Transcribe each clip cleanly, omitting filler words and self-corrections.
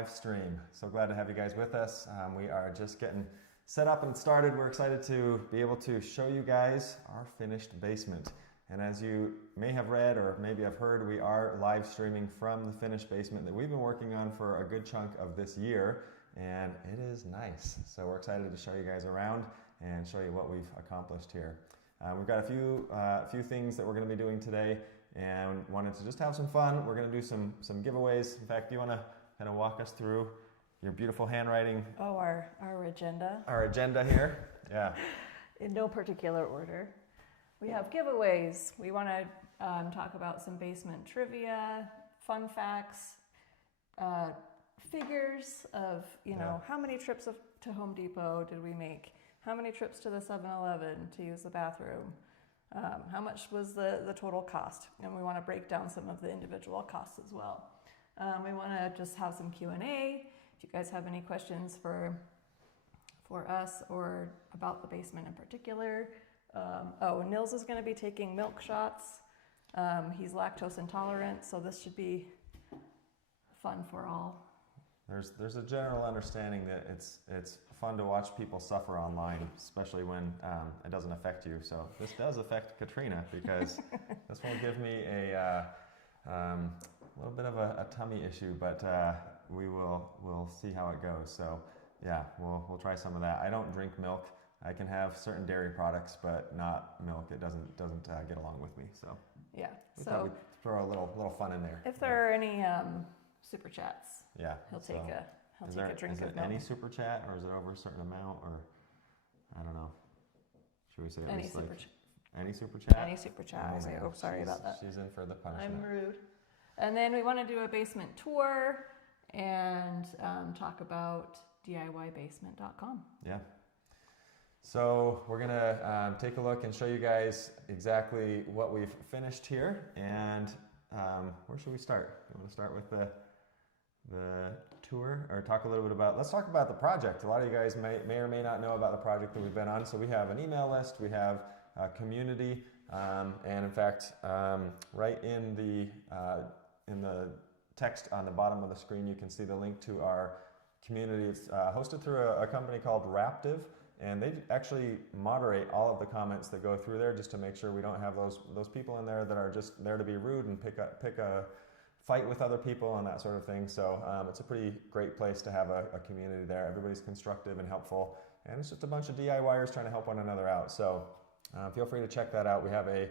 live stream. So glad to have you guys with us. We are just getting set up and started. We're excited to be able to show you guys our finished basement. And as you may have read or maybe have heard, we are live streaming from the finished basement that we've been working on for a good chunk of this year. And it is nice. So we're excited to show you guys around and show you what we've accomplished here. We've got a few things that we're going to be doing today, and wanted to just have some fun. We're going to do some giveaways. In fact, do you want to kind of walk us through your beautiful handwriting? Oh, our agenda. Our agenda here? Yeah. In no particular order. We have giveaways. We want to talk about some basement trivia, fun facts, figures of, how many trips to Home Depot did we make? How many trips to the 7-Eleven to use the bathroom? How much was the total cost? And we want to break down some of the individual costs as well. We want to just have some Q&A. If you guys have any questions for us or about the basement in particular. Nils is going to be taking milk shots. He's lactose intolerant, so this should be fun for all. There's a general understanding that it's fun to watch people suffer online, especially when it doesn't affect you. So this does affect Katrina, because this will give me a little bit of a tummy issue, but we'll see how it goes. So yeah, we'll try some of that. I don't drink milk. I can have certain dairy products, but not milk. It doesn't get along with me. So yeah, so we'd throw a little fun in there. If there are any super chats, yeah, he'll take a drink of milk. Is it any super chat, or is it over a certain amount, or I don't know? Should we say any super chat? Any super chat? Any super chat. Oh, sorry about that. She's in for the punishment. I'm rude. And then we want to do a basement tour and talk about DIYbasement.com. Yeah. So we're gonna take a look and show you guys exactly what we've finished here. And where should we start? You want to start with the tour, or talk a little bit about? Let's talk about the project. A lot of you guys may or may not know about the project that we've been on. So we have an email list. We have a community, and in fact, right in the text on the bottom of the screen, you can see the link to our community. It's hosted through a company called Raptive. And they actually moderate all of the comments that go through there, just to make sure we don't have those people in there that are just there to be rude and pick a fight with other people and that sort of thing. So it's a pretty great place to have a community there. Everybody's constructive and helpful, and it's just a bunch of DIYers trying to help one another out. So feel free to check that out. We have a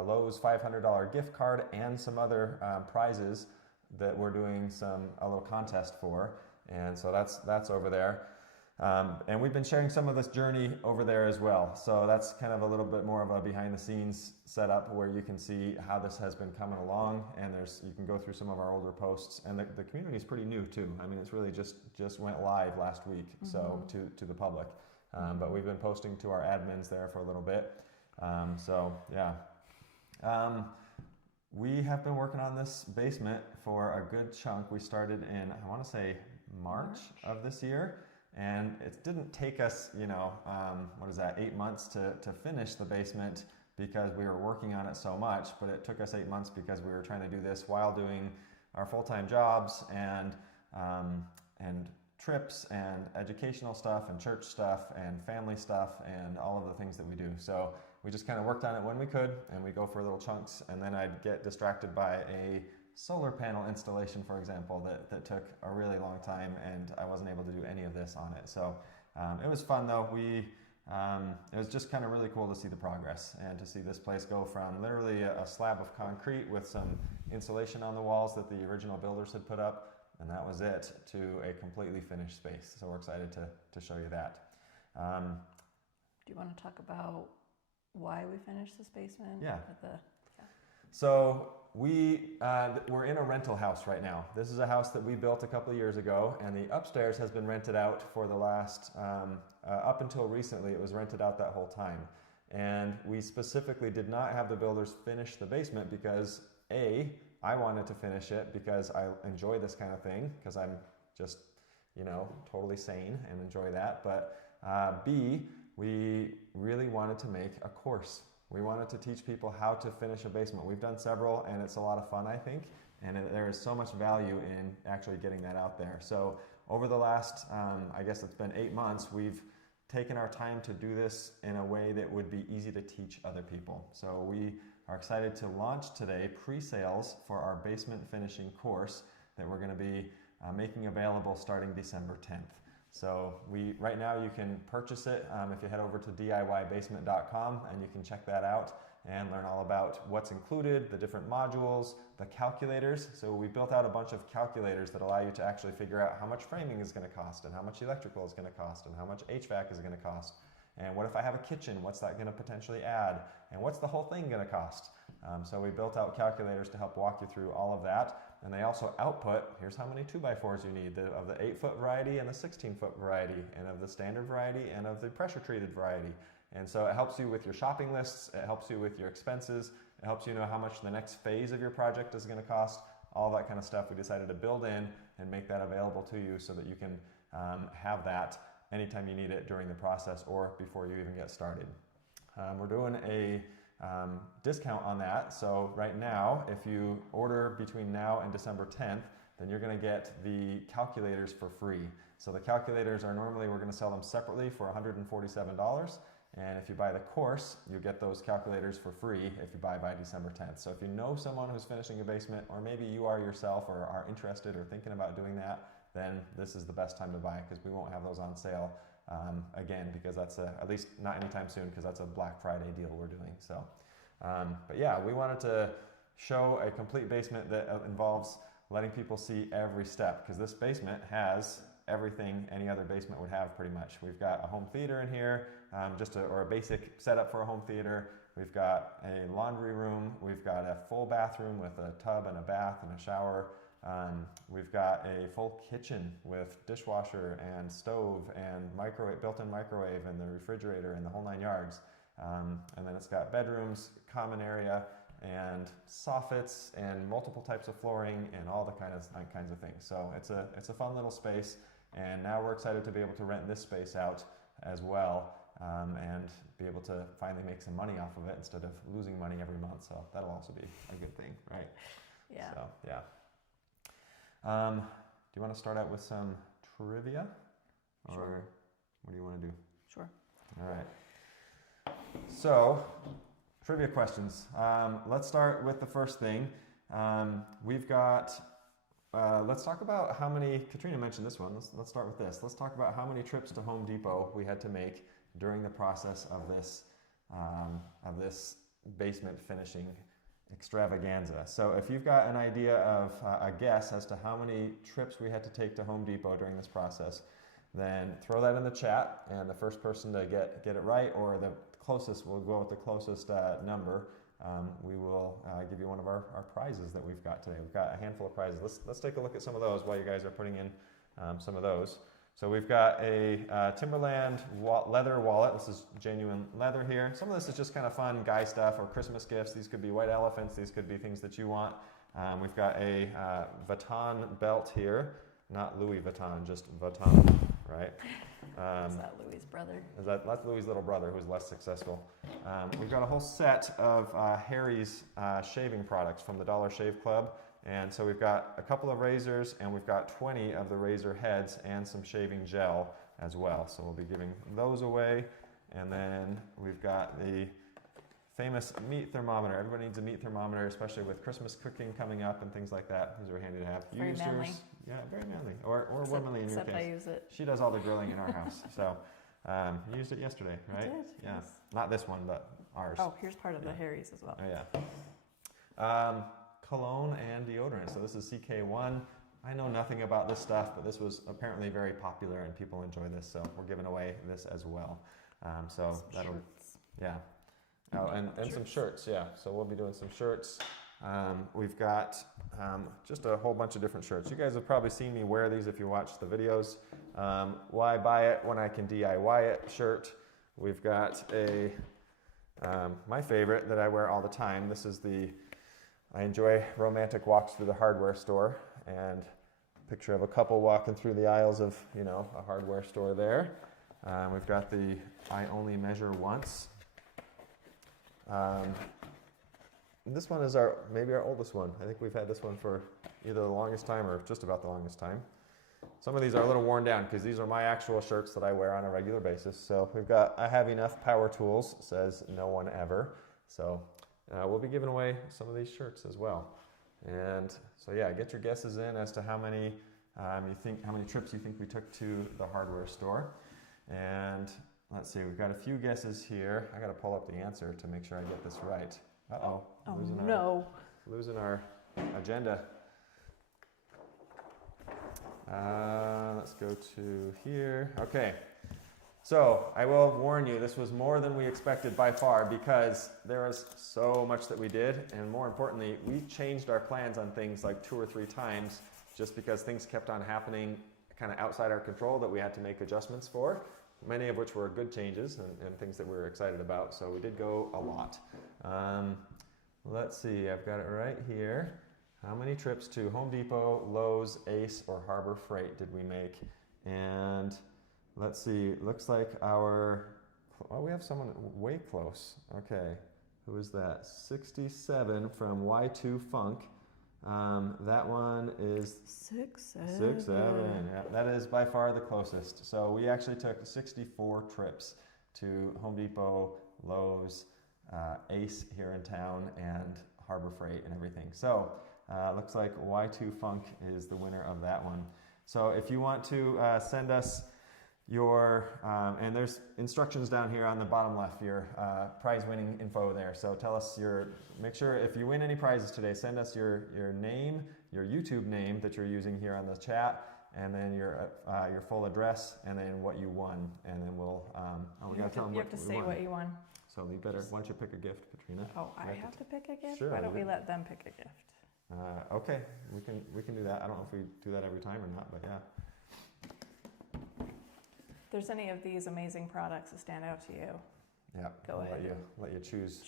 Lowe's $500 gift card and some other prizes that we're doing a little contest for, and so that's over there. And we've been sharing some of this journey over there as well. So that's kind of a little bit more of a behind the scenes setup, where you can see how this has been coming along, and you can go through some of our older posts. And the community is pretty new too. I mean, it's really just went live last week, so to the public. But we've been posting to our admins there for a little bit. So yeah. We have been working on this basement for a good chunk. We started in, I want to say, March of this year. And it didn't take us, 8 months to finish the basement, because we were working on it so much. But it took us 8 months because we were trying to do this while doing our full-time jobs and trips and educational stuff and church stuff and family stuff and all of the things that we do. So we just kind of worked on it when we could, and we go for little chunks, and then I'd get distracted by a solar panel installation, for example, that took a really long time, and I wasn't able to do any of this on it. So it was fun though. It was just kind of really cool to see the progress, and to see this place go from literally a slab of concrete with some insulation on the walls that the original builders had put up, and that was it, to a completely finished space. So we're excited to show you that. Do you want to talk about why we finished this basement? Yeah. So we're in a rental house right now. This is a house that we built a couple of years ago, and the upstairs has been rented out for the last, up until recently, it was rented out that whole time. And we specifically did not have the builders finish the basement because I wanted to finish it because I enjoy this kind of thing, because I'm just, totally sane and enjoy that. But B, we really wanted to make a course. We wanted to teach people how to finish a basement. We've done several, and it's a lot of fun, I think. and there is so much value in actually getting that out there. So over the last, I guess it's been 8 months, we've taken our time to do this in a way that would be easy to teach other people. So we are excited to launch today pre-sales for our basement finishing course that we're going to be making available starting December 10th. So right now you can purchase it if you head over to DIYbasement.com, and you can check that out and learn all about what's included, the different modules, the calculators. So we built out a bunch of calculators that allow you to actually figure out how much framing is going to cost, and how much electrical is going to cost, and how much HVAC is going to cost. And what if I have a kitchen? What's that going to potentially add? And what's the whole thing going to cost? So we built out calculators to help walk you through all of that. And they also output, here's how many 2x4s you need, of the 8-foot variety and the 16-foot variety, and of the standard variety and of the pressure-treated variety. And so it helps you with your shopping lists, it helps you with your expenses, it helps you know how much the next phase of your project is going to cost, all that kind of stuff we decided to build in and make that available to you so that you can have that anytime you need it during the process or before you even get started. We're doing a discount on that. So right now, if you order between now and December 10th, then you're going to get the calculators for free. So the calculators are normally, we're going to sell them separately for $147. And if you buy the course, you get those calculators for free if you buy by December 10th. So if you know someone who's finishing a basement, or maybe you are yourself or are interested or thinking about doing that, then this is the best time to buy it, because we won't have those on sale again, because that's at least not anytime soon, because that's a Black Friday deal we're doing. So, but yeah, we wanted to show a complete basement that involves letting people see every step, because this basement has everything any other basement would have pretty much. We've got a home theater in here, or a basic setup for a home theater. We've got a laundry room. We've got a full bathroom with a tub and a bath and a shower. We've got a full kitchen with dishwasher and stove and built-in microwave and the refrigerator and the whole 9 yards. And then it's got bedrooms, common area, and soffits and multiple types of flooring and all the kinds of things. So it's a fun little space, and now we're excited to be able to rent this space out as well, and be able to finally make some money off of it instead of losing money every month. So that'll also be a good thing, right? Yeah. So yeah. Do you want to start out with some trivia, or Sure. what do you want to do? Sure. All right. So, trivia questions. Let's start with the first thing. We've got, let's talk about how many, Katrina mentioned this one. Let's start with this. Let's talk about how many trips to Home Depot we had to make during the process of this basement finishing extravaganza. So if you've got an idea of a guess as to how many trips we had to take to Home Depot during this process, then throw that in the chat, and the first person to get it right, or the closest, we'll go with the closest number, we will give you one of our prizes that we've got today. We've got a handful of prizes. Let's take a look at some of those while you guys are putting in some of those. So we've got a Timberland leather wallet. This is genuine leather here. Some of this is just kind of fun guy stuff or Christmas gifts. These could be white elephants. These could be things that you want. We've got a Vuitton belt here. Not Louis Vuitton, just Vuitton, right? Is that Louis' brother? That's Louis' little brother, who's less successful. We've got a whole set of Harry's shaving products from the Dollar Shave Club. And so we've got a couple of razors, and we've got 20 of the razor heads and some shaving gel as well. So we'll be giving those away. And then we've got the famous meat thermometer. Everybody needs a meat thermometer, especially with Christmas cooking coming up and things like that. These are handy to have. Very manly. Yours? Yeah, very manly. Or womanly in your case. Except I use it. She does all the grilling in our house. So you used it yesterday, right? I did, Yeah. yes. Not this one, but ours. Oh, here's part of the Harry's as well. Oh, yeah. Cologne and deodorant. So this is CK1. I know nothing about this stuff, but this was apparently very popular and people enjoy this, so we're giving away this as well. So Some that'll, shirts. yeah. Oh, and some shirts, yeah. So we'll be doing some shirts. We've got just a whole bunch of different shirts. You guys have probably seen me wear these if you watch the videos. Why buy it when I can DIY it shirt. We've got a, my favorite that I wear all the time. This is I enjoy romantic walks through the hardware store, and a picture of a couple walking through the aisles of, a hardware store there. We've got the I only measure once. this one is maybe our oldest one. I think we've had this one for either the longest time or just about the longest time. Some of these are a little worn down because these are my actual shirts that I wear on a regular basis. So I have enough power tools, says no one ever. So we'll be giving away some of these shirts as well. And so yeah, get your guesses in as to how many trips you think we took to the hardware store. And let's see, we've got a few guesses here. I got to pull up the answer to make sure I get this right. Uh-oh. No. Losing our agenda. Let's go to here. Okay. So I will warn you, this was more than we expected by far because there was so much that we did. And more importantly, we changed our plans on things like 2 or 3 times just because things kept on happening kind of outside our control that we had to make adjustments for. Many of which were good changes and things that we were excited about. So we did go a lot. Let's see, I've got it right here. How many trips to Home Depot, Lowe's, Ace, or Harbor Freight did we make? And let's see, looks like we have someone way close. Okay, who is that? 67 from Y2 Funk. That one is 6-7. Yeah, that is by far the closest. So we actually took 64 trips to Home Depot, Lowe's, Ace here in town, and Harbor Freight and everything. So looks like Y2 Funk is the winner of that one. So if you want to send us your, and there's instructions down here on the bottom left, your prize winning info there. So tell us make sure if you win any prizes today, send us your name, your YouTube name that you're using here on the chat, and then your full address, and then what you won, and then we'll, we gotta tell them you have to say won. what you won. So you better, why don't you pick a gift, Katrina? Oh, I have to pick a gift? Sure. Why don't we let them pick a gift? Okay, we can do that. I don't know if we do that every time or not, but yeah. If there's any of these amazing products that stand out to you, Yeah, go ahead. Let you choose.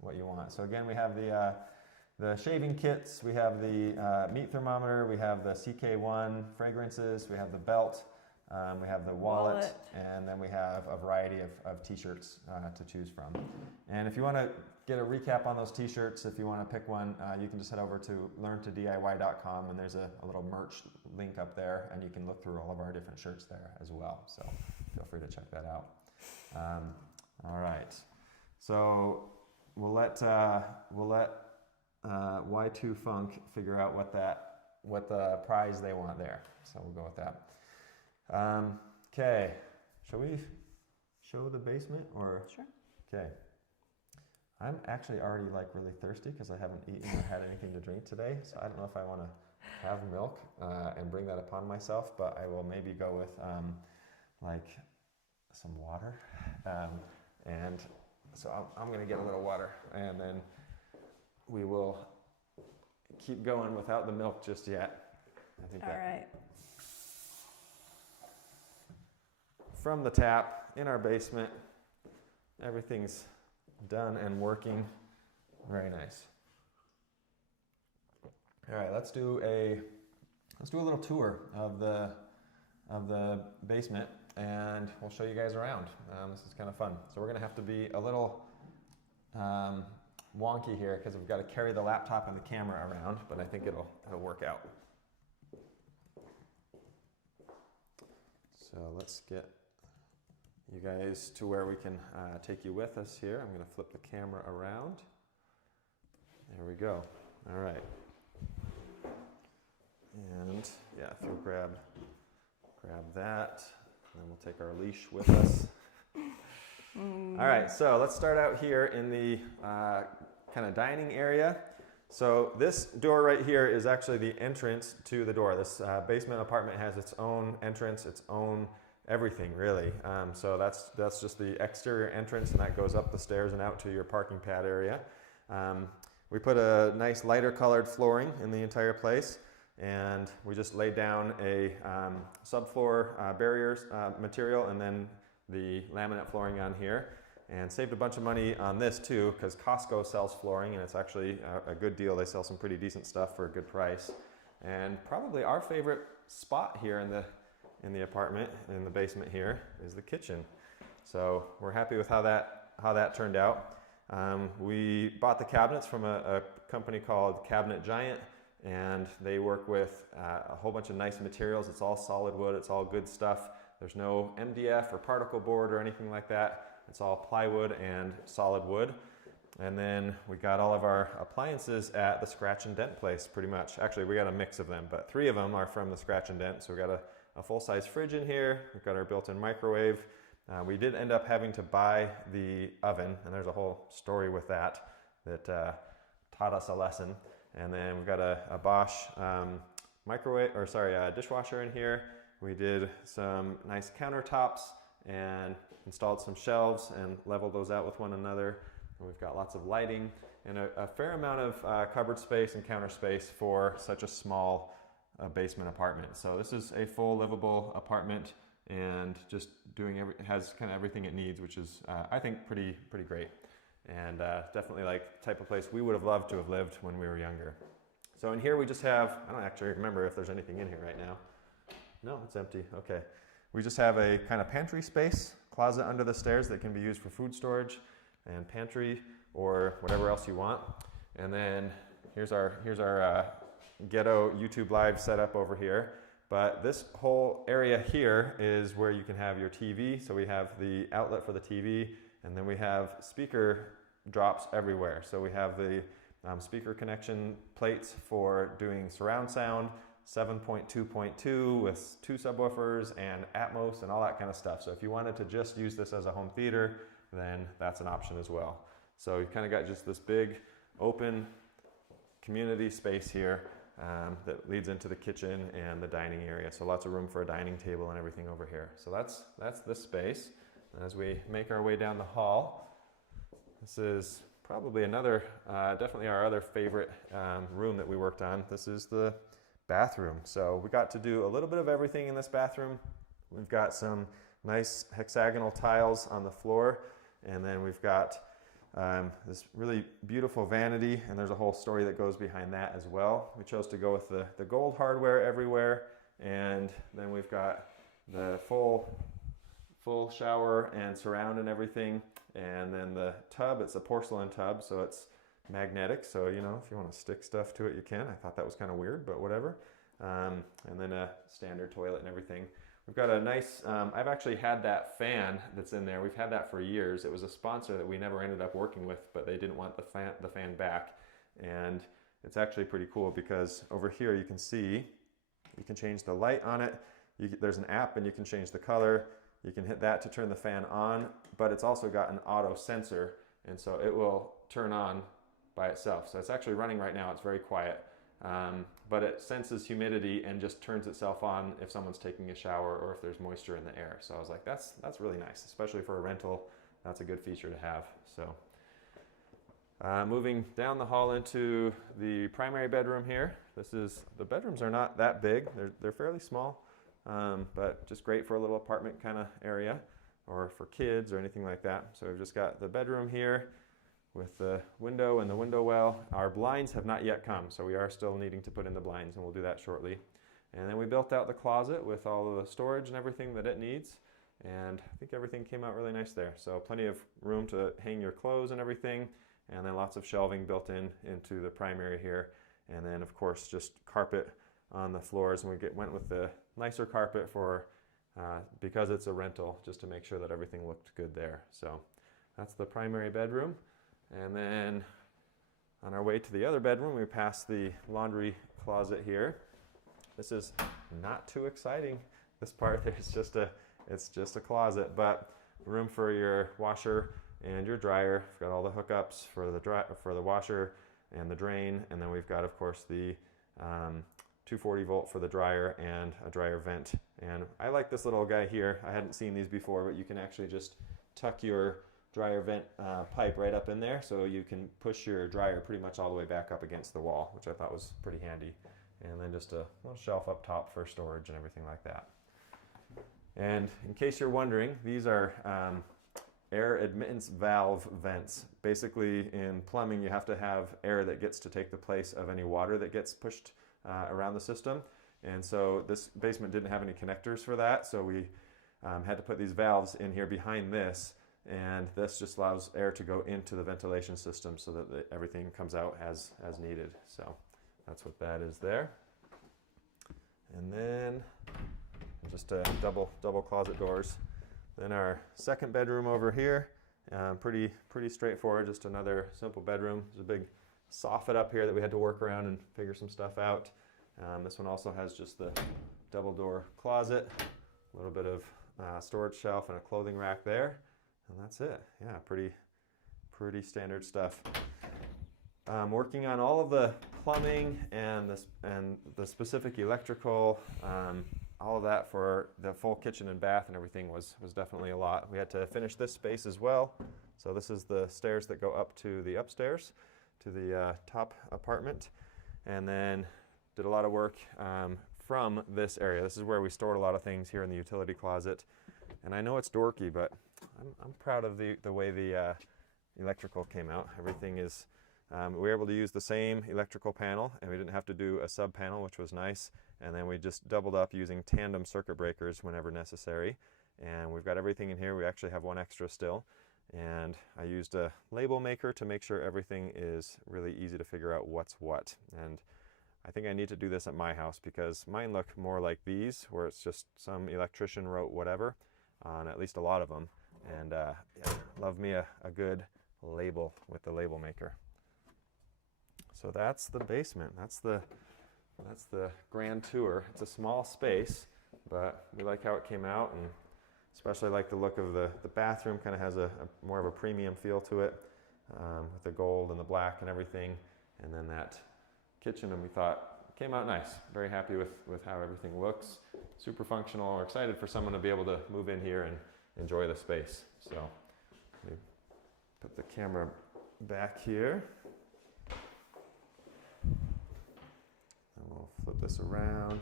What you want. So again, we have the shaving kits, we have the meat thermometer, we have the CK1 fragrances, we have the belt, we have the wallet, and then we have a variety of t-shirts to choose from. And if you want to get a recap on those t-shirts, if you want to pick one, you can just head over to learntodiy.com, and there's a little merch link up there, and you can look through all of our different shirts there as well. So feel free to check that out. All right, so we'll let Y2 Funk figure out what the prize they want there. So we'll go with that. Okay, shall we show the basement or? Sure. Okay. I'm actually already really thirsty because I haven't eaten or had anything to drink today. So I don't know if I want to have milk and bring that upon myself, but I will maybe go with some water. And so I'm going to get a little water, and then we will keep going without the milk just yet. I think All right. From the tap in our basement, everything's done and working. Very nice. All right, let's do a little tour of the basement, and we'll show you guys around. This is kind of fun. So we're gonna have to be a little wonky here because we've got to carry the laptop and the camera around, but I think it'll work out. So let's get you guys to where we can take you with us here. I'm going to flip the camera around. There we go. All right. And yeah, if you'll grab that, and then we'll take our leash with us. All right, so let's start out here in the kind of dining area. So this door right here is actually the entrance to the door. This basement apartment has its own entrance, its own everything really. So that's just the exterior entrance, and that goes up the stairs and out to your parking pad area. We put a nice lighter colored flooring in the entire place, and we just laid down a subfloor barriers material and then the laminate flooring on here, and saved a bunch of money on this too because Costco sells flooring, and it's actually a good deal. They sell some pretty decent stuff for a good price. And probably our favorite spot here in the apartment, in the basement here, is the kitchen. So we're happy with how that turned out. We bought the cabinets from a company called Cabinet Giant, and they work with a whole bunch of nice materials. It's all solid wood, it's all good stuff. There's no MDF or particle board or anything like that. It's all plywood and solid wood. And then we got all of our appliances at the Scratch and Dent place, pretty much. Actually, we got a mix of them, but 3 of them are from the Scratch and Dent. So we got a full-size fridge in here. We've got our built-in microwave. We did end up having to buy the oven, and there's a whole story with that taught us a lesson. And then we've got a Bosch dishwasher in here. We did some nice countertops and installed some shelves and leveled those out with one another. And we've got lots of lighting and a fair amount of cupboard space and counter space for such a small basement apartment. So this is a full livable apartment and just has kind of everything it needs, which is I think pretty great. And definitely like the type of place we would have loved to have lived when we were younger. So in here we just have, I don't actually remember if there's anything in here right now. No, it's empty. Okay. We just have a kind of pantry space, closet under the stairs that can be used for food storage and pantry or whatever else you want. And then here's our ghetto YouTube Live setup over here. But this whole area here is where you can have your TV. So we have the outlet for the TV, and then we have speaker drops everywhere. So we have the speaker connection plates for doing surround sound, 7.2.2 with 2 subwoofers and Atmos and all that kind of stuff. So if you wanted to just use this as a home theater, then that's an option as well. So you kind of got just this big open community space here that leads into the kitchen and the dining area. So lots of room for a dining table and everything over here. So that's this space. And as we make our way down the hall, this is probably definitely our other favorite room that we worked on. This is the bathroom. So we got to do a little bit of everything in this bathroom. We've got some nice hexagonal tiles on the floor, and then we've got this really beautiful vanity, and there's a whole story that goes behind that as well. We chose to go with the gold hardware everywhere, and then we've got the full shower and surround and everything, and then the tub, it's a porcelain tub, so it's magnetic, so if you want to stick stuff to it, you can. I thought that was kind of weird, but whatever. And then a standard toilet and everything. We've got a nice, I've actually had that fan that's in there. We've had that for years. It was a sponsor that we never ended up working with, but they didn't want the fan back. And it's actually pretty cool because over here you can see, you can change the light on it. There's an app and you can change the color. You can hit that to turn the fan on, but it's also got an auto sensor, and so it will turn on by itself. So it's actually running right now. It's very quiet. But it senses humidity and just turns itself on if someone's taking a shower or if there's moisture in the air. So I was like, that's really nice, especially for a rental. That's a good feature to have. So moving down the hall into the primary bedroom here. The bedrooms are not that big. They're fairly small, but just great for a little apartment kind of area or for kids or anything like that. So we've just got the bedroom here with the window and the window well. Our blinds have not yet come, so we are still needing to put in the blinds, and we'll do that shortly. And then we built out the closet with all of the storage and everything that it needs, and I think everything came out really nice there. So plenty of room to hang your clothes and everything, and then lots of shelving built into the primary here. And then of course just carpet on the floors, and we went with the nicer carpet because it's a rental, just to make sure that everything looked good there. So that's the primary bedroom. And then on our way to the other bedroom, we pass the laundry closet here. This is not too exciting. This part, it's just a closet, but room for your washer and your dryer. We've got all the hookups for the washer and the drain, and then we've got, of course, the 240 volt for the dryer and a dryer vent. And I like this little guy here. I hadn't seen these before, but you can actually just tuck your dryer vent pipe right up in there, so you can push your dryer pretty much all the way back up against the wall, which I thought was pretty handy. And then just a little shelf up top for storage and everything like that. And in case you're wondering, these are air admittance valve vents. Basically, in plumbing, you have to have air that gets to take the place of any water that gets pushed around the system. And so this basement didn't have any connectors for that, so we had to put these valves in here behind this. and this just allows air to go into the ventilation system so that everything comes out as needed. So that's what that is there. And then just double closet doors. Then our second bedroom over here, pretty straightforward, just another simple bedroom. There's a big soffit up here that we had to work around and figure some stuff out. This one also has just the double door closet, a little bit of storage shelf and a clothing rack there, and that's it. Yeah, pretty standard stuff. Working on all of the plumbing and the specific electrical, all of that for the full kitchen and bath and everything was definitely a lot. We had to finish this space as well. So this is the stairs that go up to the upstairs, to the top apartment, and then did a lot of work from this area. This is where we stored a lot of things here in the utility closet. And I know it's dorky, but I'm proud of the way the electrical came out. Everything is, we were able to use the same electrical panel, and we didn't have to do a sub panel, which was nice. And then we just doubled up using tandem circuit breakers whenever necessary. And we've got everything in here. We actually have one extra still. And I used a label maker to make sure everything is really easy to figure out what's what. And I think I need to do this at my house because mine look more like these, where it's just some electrician wrote whatever on at least a lot of them. And yeah, love me a good label with the label maker. So that's the basement. That's the grand tour. It's a small space, but we like how it came out, and especially like the look of the bathroom. Kind of has a more of a premium feel to it, with the gold and the black and everything. And then that kitchen, and we thought came out nice. Very happy with how everything looks. Super functional. We're excited for someone to be able to move in here and enjoy the space. So let me put the camera back here. And we'll flip this around.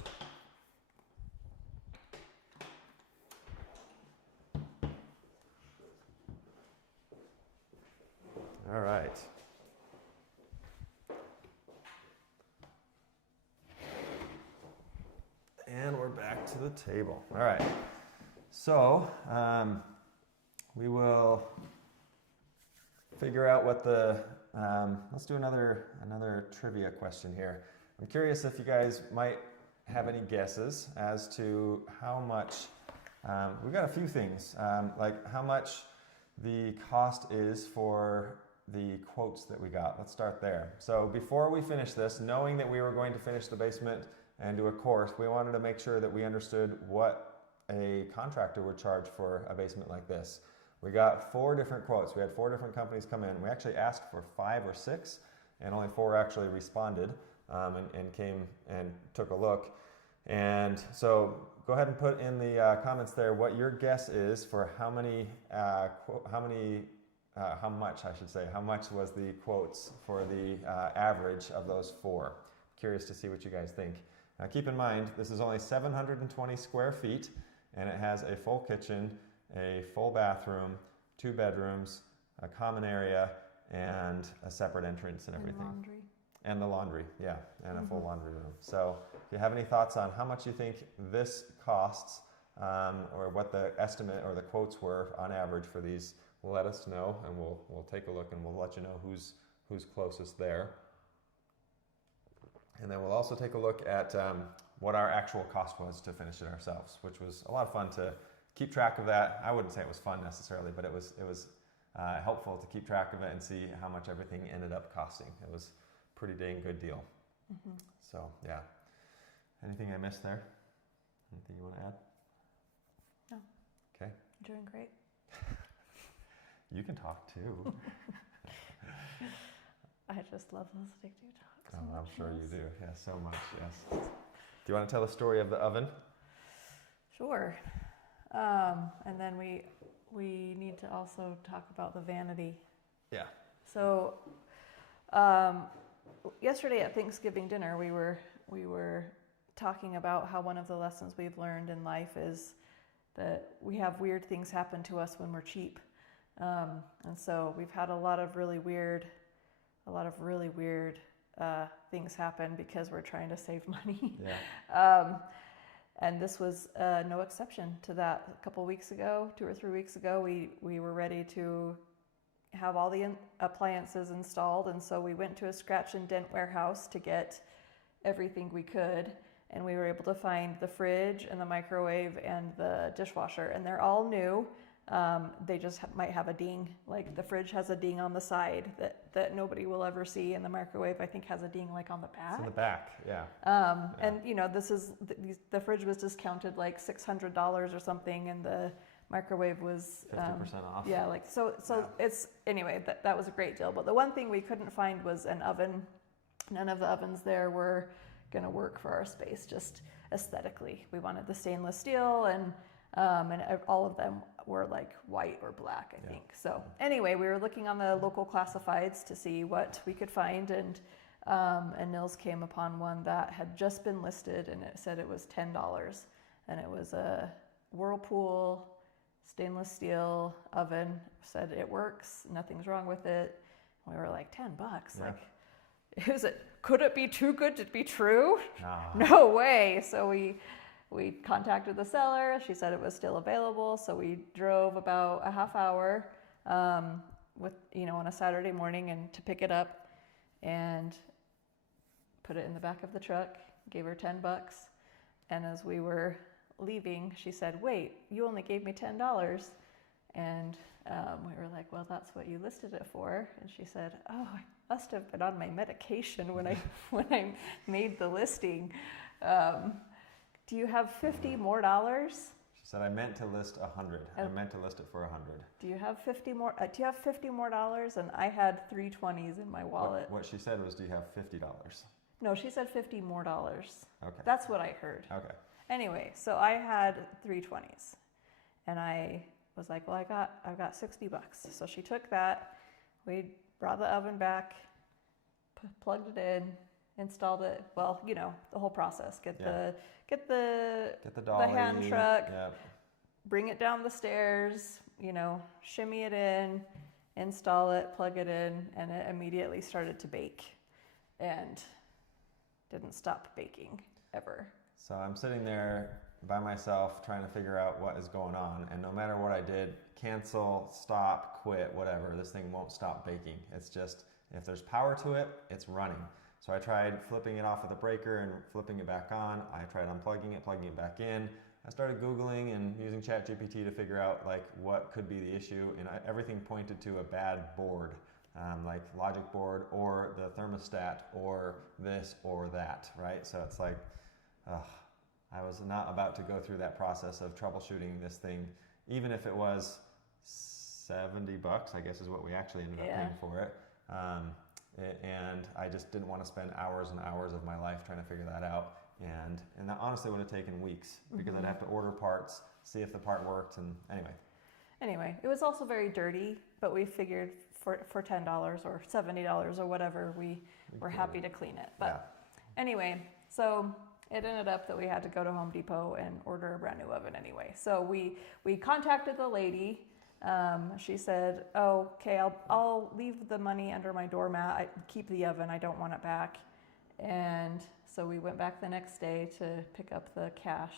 All right. And we're back to the table. All right. So we will figure out what let's do another trivia question here. I'm curious if you guys might have any guesses as to how much, we've got a few things, like how much the cost is for the quotes that we got. Let's start there. So before we finish this, knowing that we were going to finish the basement and do a course, we wanted to make sure that we understood what a contractor would charge for a basement like this. We got 4 different quotes. We had 4 different companies come in. We actually asked for 5 or 6, and only 4 actually responded and came and took a look. And so go ahead and put in the comments there what your guess is for how much was the quotes for the average of those 4. Curious to see what you guys think. Now keep in mind, this is only 720 square feet, and it has a full kitchen, a full bathroom, 2 bedrooms, a common area, and a separate entrance and everything. And laundry. And the laundry, yeah, and a full laundry room. So if you have any thoughts on how much you think this costs, or what the estimate or the quotes were on average for these, let us know, and we'll take a look and we'll let you know who's closest there. And then we'll also take a look at what our actual cost was to finish it ourselves, which was a lot of fun to keep track of that. I wouldn't say it was fun necessarily, but it was helpful to keep track of it and see how much everything ended up costing. It was a pretty dang good deal. Mm-hmm. So yeah. Anything I missed there? Anything you want to add? No. Okay. You're doing great. You can talk too. I just love listening to you talk. So I'm sure yes. you do. Yeah, so much, yes. Do you want to tell the story of the oven? Sure. And then we need to also talk about the vanity. Yeah. So yesterday at Thanksgiving dinner, we were talking about how one of the lessons we've learned in life is that we have weird things happen to us when we're cheap. And so we've had a lot of really weird things happen because we're trying to save money. Yeah. And this was no exception to that. A couple weeks ago, 2 or 3 weeks ago, we were ready to have all the appliances installed, and so we went to a scratch and dent warehouse to get everything we could, and we were able to find the fridge and the microwave and the dishwasher, and they're all new. They just might have a ding, like the fridge has a ding on the side that nobody will ever see, and the microwave I think has a ding like on the back. It's in the back, yeah. And you know, this is the fridge was discounted like $600 or something, and the microwave was 50% off. Yeah, like so it's anyway. That was a great deal. But the one thing we couldn't find was an oven. None of the ovens there were going to work for our space, just aesthetically. We wanted the stainless steel, and all of them were like white or black, I think. So anyway, we were looking on the local classifieds to see what we could find, and Nils came upon one that had just been listed, and it said it was $10, and it was a Whirlpool stainless steel oven. Said it works, nothing's wrong with it. We were like, $10, like, could it be too good to be true? No way. So we contacted the seller. She said it was still available. So we drove about a half hour on a Saturday morning and to pick it up and put it in the back of the truck, gave her $10. And as we were leaving, she said, wait, you only gave me $10. And we were like, well, that's what you listed it for. And she said, oh, I must have been on my medication when I made the listing. Do you have $50 more? She said, I meant to list 100. I meant to list it for 100. Do you have $50 more? Do you have $50 more? And I had 3 20s in my wallet. What she said was, do you have $50? No, she said $50 more. Okay. That's what I heard. Okay. Anyway, so I had 3 20s, and I was like, well, I've got $60. So she took that. We brought the oven back, plugged it in, installed it. Well, you know, the whole process. Get the dolly, the hand truck, bring it down the stairs, you know, shimmy it in, install it, plug it in, and it immediately started to bake and didn't stop baking ever. So I'm sitting there by myself trying to figure out what is going on, and no matter what I did, cancel, stop, quit, whatever, this thing won't stop baking. It's just, if there's power to it, it's running. So I tried flipping it off of the breaker and flipping it back on. I tried unplugging it, plugging it back in. I started Googling and using ChatGPT to figure out like what could be the issue, and everything pointed to a bad board, like logic board or the thermostat or this or that, right? So it's like, I was not about to go through that process of troubleshooting this thing, even if it was $70, I guess is what we actually ended up paying for it. And I just didn't want to spend hours and hours of my life trying to figure that out. And that honestly would have taken weeks, because I'd have to order parts, see if the part worked, and anyway. It was also very dirty, but we figured for $10 or $70 or whatever, we were happy to clean it. But anyway, so it ended up that we had to go to Home Depot and order a brand new oven anyway. So we contacted the lady. She said, oh, okay, I'll leave the money under my doormat. I keep the oven. I don't want it back. And so we went back the next day to pick up the cash,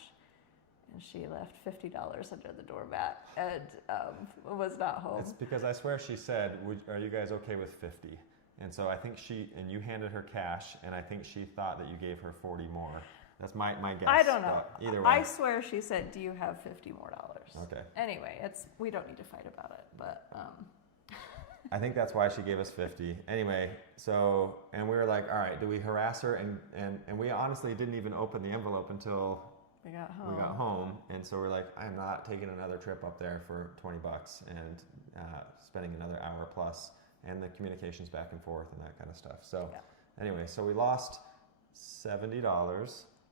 and she left $50 under the doormat and was not home. It's because I swear she said, are you guys okay with 50? And so I think you handed her cash, and I think she thought that you gave her 40 more. That's my guess. I don't know. Either way. I swear she said, do you have $50 more? Okay. Anyway, we don't need to fight about it, but I think that's why she gave us 50. Anyway, so, and we were like, all right, do we harass her? And we honestly didn't even open the envelope until we got home. And so we're like, I'm not taking another trip up there for $20 and spending another hour plus, and the communications back and forth and that kind of stuff. So anyway, so we lost $70.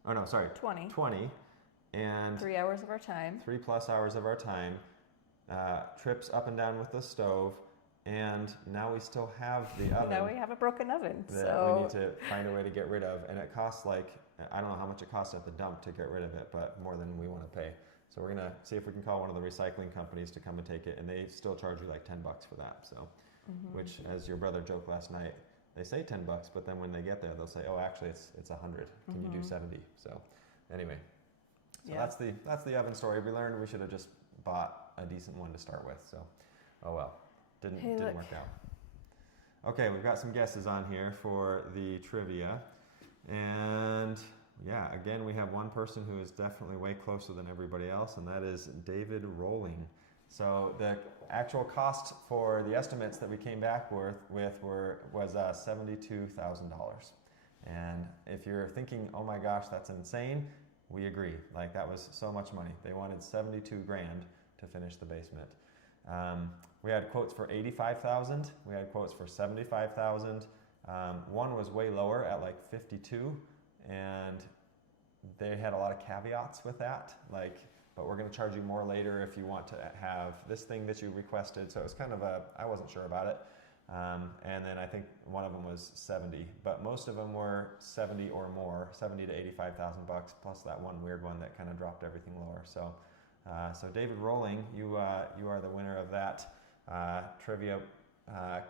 Oh no, sorry. 20. And 3 hours of our time. 3+ hours of our time. Trips up and down with the stove. And now we still have the oven. Now we have a broken oven. That we need to find a way to get rid of. And it costs like, I don't know how much it costs at the dump to get rid of it, but more than we want to pay. So we're going to see if we can call one of the recycling companies to come and take it. And they still charge you like $10 for that. So, which, as your brother joked last night, they say $10, but then when they get there, they'll say, "Oh, actually, it's $100. Can you do $70?" So, anyway, So Yeah. that's the oven story. We learned we should have just bought a decent one to start with. So, oh well, didn't look. work out. Okay, we've got some guesses on here for the trivia, and yeah, again we have one person who is definitely way closer than everybody else, and that is David Rolling. So the actual cost for the estimates that we came back was $72,000. And if you're thinking, oh my gosh, that's insane, we agree. Like, that was so much money. They wanted 72 grand to finish the basement. We had quotes for 85,000. We had quotes for 75,000. One was way lower at like 52, and they had a lot of caveats with that, like, but we're going to charge you more later if you want to have this thing that you requested. So it was kind of I wasn't sure about it. And then I think one of them was 70, but most of them were 70 or more, 70 to 85,000 bucks, plus that one weird one that kind of dropped everything lower. So, so David Rolling, you are the winner of that trivia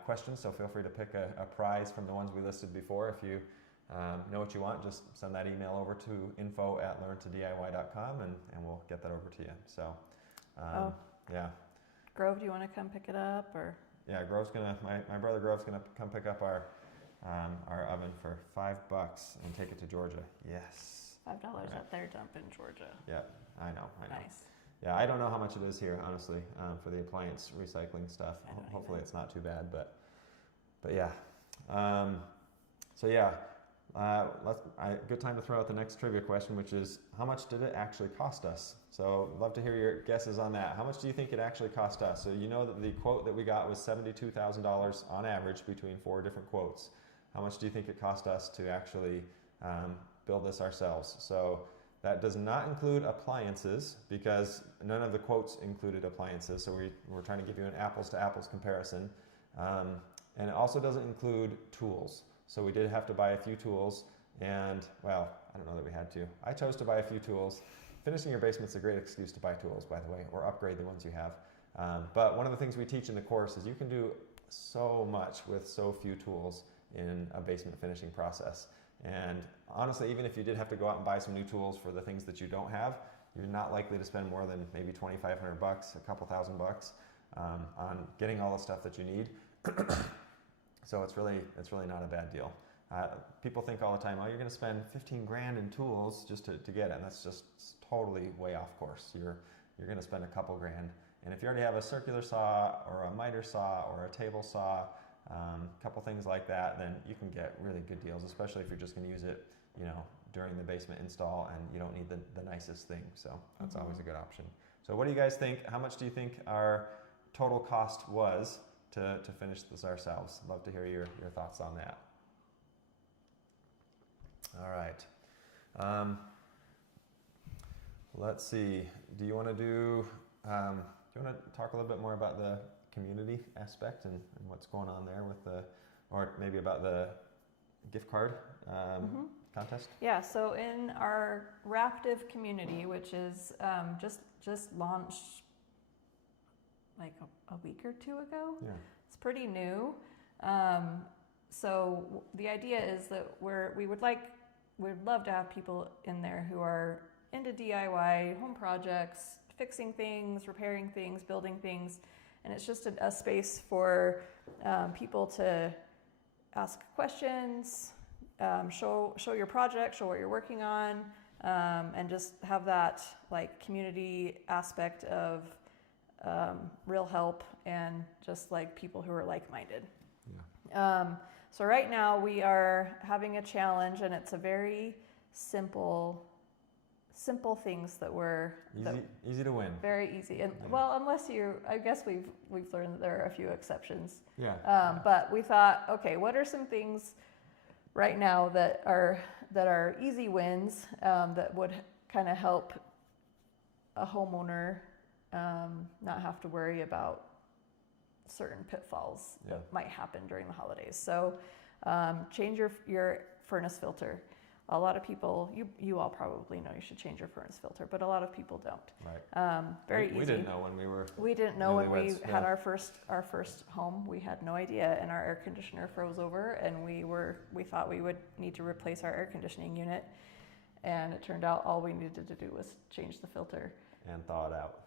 question. So feel free to pick a prize from the ones we listed before. If you know what you want, just send that email over to info@learntodiy.com, and we'll get that over to you. So, yeah. Grove, do you want to come pick it up, or? Yeah, Grove's my brother Grove's gonna come pick up our oven for $5 and take it to Georgia. Yes. $5 at their dump in Georgia. Yeah, I know. Nice. Yeah, I don't know how much it is here, honestly, for the appliance recycling stuff. Hopefully it's not too bad, but yeah. So yeah, good time to throw out the next trivia question, which is, how much did it actually cost us? So I'd love to hear your guesses on that. How much do you think it actually cost us? So you know that the quote that we got was $72,000 on average between 4 different quotes. How much do you think it cost us to actually build this ourselves? So that does not include appliances, because none of the quotes included appliances. So we're trying to give you an apples to apples comparison. And it also doesn't include tools. So we did have to buy a few tools, and well, I don't know that we had to. I chose to buy a few tools. Finishing your basement's a great excuse to buy tools, by the way, or upgrade the ones you have. But one of the things we teach in the course is you can do so much with so few tools in a basement finishing process. And honestly, even if you did have to go out and buy some new tools for the things that you don't have, you're not likely to spend more than maybe $2,500, a couple $1,000 on getting all the stuff that you need. So it's really not a bad deal. People think all the time, oh, you're going to spend 15 grand in tools just to get it, and that's just totally way off course. You're going to spend a couple grand, and if you already have a circular saw or a miter saw or a table saw, a couple things like that, then you can get really good deals, especially if you're just going to use it, during the basement install, and you don't need the nicest thing. So that's always a good option. So what do you guys think? How much do you think our total cost was to finish this ourselves? Love to hear your thoughts on that. All right. Let's see. Do you want to talk a little bit more about the community aspect and what's going on there or maybe about the gift card contest? Yeah. So in our Raptive community, which is just launched like a week or two ago. Yeah. It's pretty new. So the idea is that we'd love to have people in there who are into DIY, home projects, fixing things, repairing things, building things. And it's just a space for people to ask questions, show your project, show what you're working on, and just have that like community aspect of real help and just like people who are like-minded. Yeah. So right now we are having a challenge, and it's a very simple things that we're easy to win. Very easy, and well, unless I guess we've learned that there are a few exceptions. Yeah. But we thought, okay, what are some things right now that are easy wins that would kind of help a homeowner not have to worry about certain pitfalls that might happen during the holidays. So change your furnace filter. A lot of people, you all probably know you should change your furnace filter, but a lot of people don't. Right. Very easy. We didn't know when we were. We didn't know when we newlyweds, had our first home. We had no idea, and our air conditioner froze over, and we thought we would need to replace our air conditioning unit. And it turned out all we needed to do was change the filter And thaw it out.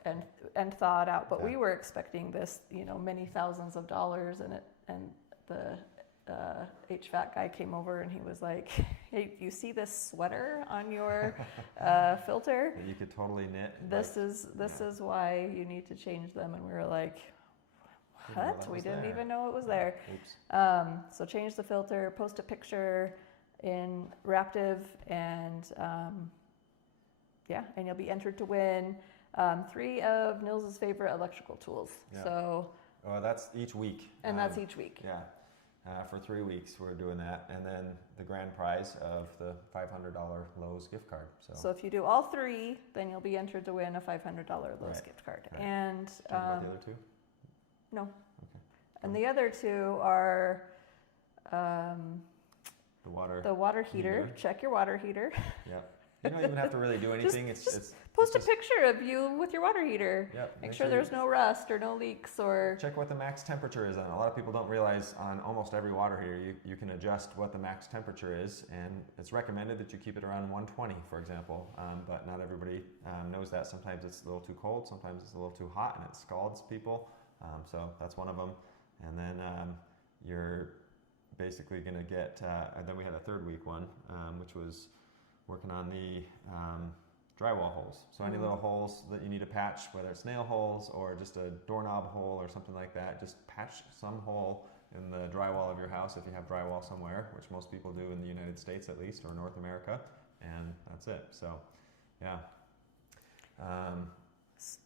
and thaw it out. But Okay. we were expecting this, many thousands of dollars, and the HVAC guy came over and he was like, "Hey, you see this sweater on your filter? That you could totally knit. This is why you need to change them." And we were like, Didn't know "What? that We was didn't there." even know it was there." Oops. So change the filter, post a picture in Raptive, and and you'll be entered to win 3 of Nils's favorite electrical tools. Yeah. So, Oh, that's each week. and that's each week. Yeah. For 3 weeks, we're doing that. And then the grand prize of the $500 Lowe's gift card. So if you do all 3, then you'll be entered to win a $500 Lowe's Right, gift card. right. And Do you know about the other 2? no. Okay. And the other 2 are The water. the water heater. Heater. Check your water heater. Yeah. You don't even have to really do anything. It's Post just- a picture of you with your water heater. Yep. Make sure there's no rust or no leaks or. Check what the max temperature is on. A lot of people don't realize on almost every water heater you can adjust what the max temperature is, and it's recommended that you keep it around 120, for example. But not everybody knows that. Sometimes it's a little too cold, sometimes it's a little too hot, and it scalds people. So that's one of them. And then you're basically going to get. And then we had a 3rd week one, which was working on the drywall holes. So any little holes that you need to patch, whether it's nail holes or just a doorknob hole or something like that, just patch some hole in the drywall of your house if you have drywall somewhere, which most people do in the United States at least, or North America, and that's it. So, yeah.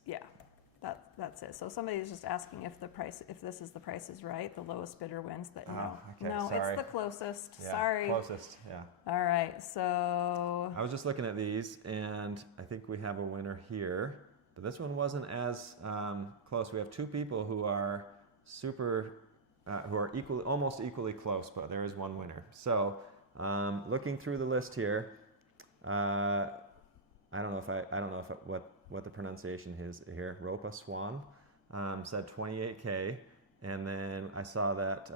Yeah, that's it. So somebody's just asking if this is the Price is Right, the lowest bidder wins. That Okay, no, sorry. it's the closest. Yeah, Sorry. closest, yeah. All right, so I was just looking at these, and I think we have a winner here, but this one wasn't as close. We have 2 people who are almost equally close, but there is one winner. So, looking through the list here, I don't know what the pronunciation is here. Ropa Swan said 28K, and then I saw that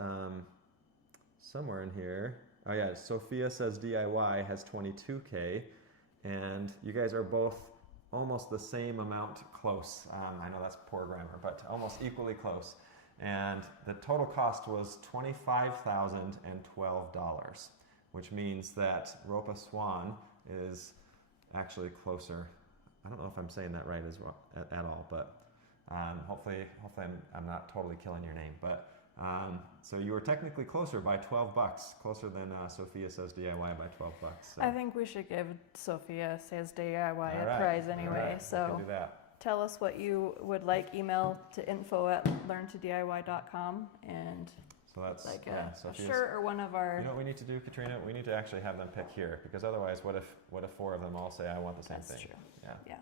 somewhere in here. Oh yeah, Sophia says DIY has 22K, and you guys are both almost the same amount close. I know that's poor grammar, but almost equally close. And the total cost was $25,012, which means that Ropa Swan is actually closer. I don't know if I'm saying that right as well at all, but hopefully I'm not totally killing your name. But so you were technically closer by $12, closer than Sophia Says DIY by $12. So. I think we should give Sophia Says DIY All a right, prize all anyway. right, we So can do that. tell us what you would like. Email to info@learntodiy.com and So that's like yeah, a Sophia's. shirt or one of our. You know what we need to do, Katrina? We need to actually have them pick here, because otherwise, what if 4 of them all say I want the same That's thing? true. Yeah.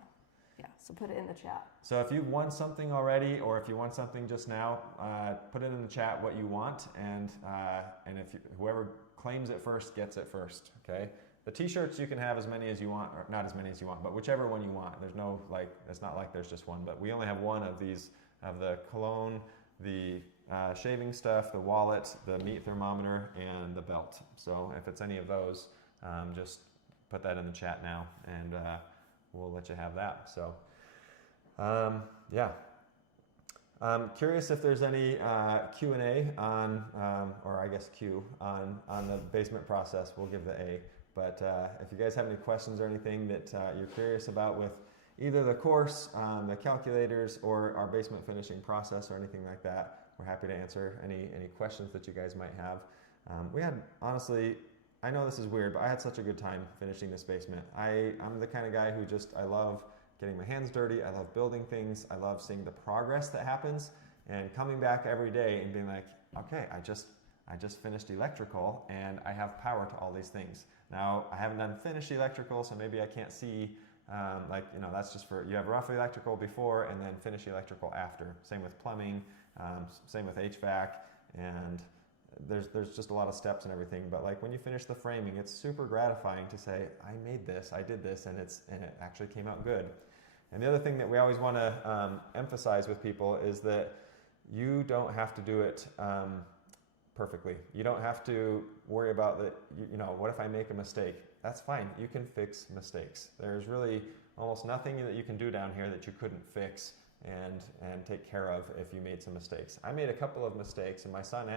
Yeah. So put it in the chat. So if you've won something already, or if you won something just now, put it in the chat what you want, and if whoever claims it first gets it first. Okay. The T-shirts you can have as many as you want, or not as many as you want, but whichever one you want. There's no it's not like there's just one, but we only have one of these, of the cologne, the shaving stuff, the wallet, the meat thermometer, and the belt. So if it's any of those, just put that in the chat now, and we'll let you have that. So, yeah. I'm curious if there's any Q&A on, or I guess Q, on the basement process. We'll give the A. But if you guys have any questions or anything that you're curious about with either the course, the calculators, or our basement finishing process or anything like that, we're happy to answer any questions that you guys might have. We had, honestly, I know this is weird, but I had such a good time finishing this basement. I'm the kind of guy who I love getting my hands dirty. I love building things. I love seeing the progress that happens and coming back every day and being like, okay, I just finished electrical and I have power to all these things. Now, I haven't done finished electrical, so maybe I can't see, that's just for, you have rough electrical before and then finished electrical after. Same with plumbing, same with HVAC, and there's just a lot of steps and everything. But like when you finish the framing, it's super gratifying to say, I made this, I did this, and it actually came out good. And the other thing that we always want to emphasize with people is that you don't have to do it perfectly. You don't have to worry about that, what if I make a mistake? that's fine. You can fix mistakes. There's really almost nothing that you can do down here that you couldn't fix and take care of if you made some mistakes. I made a couple of mistakes, and my son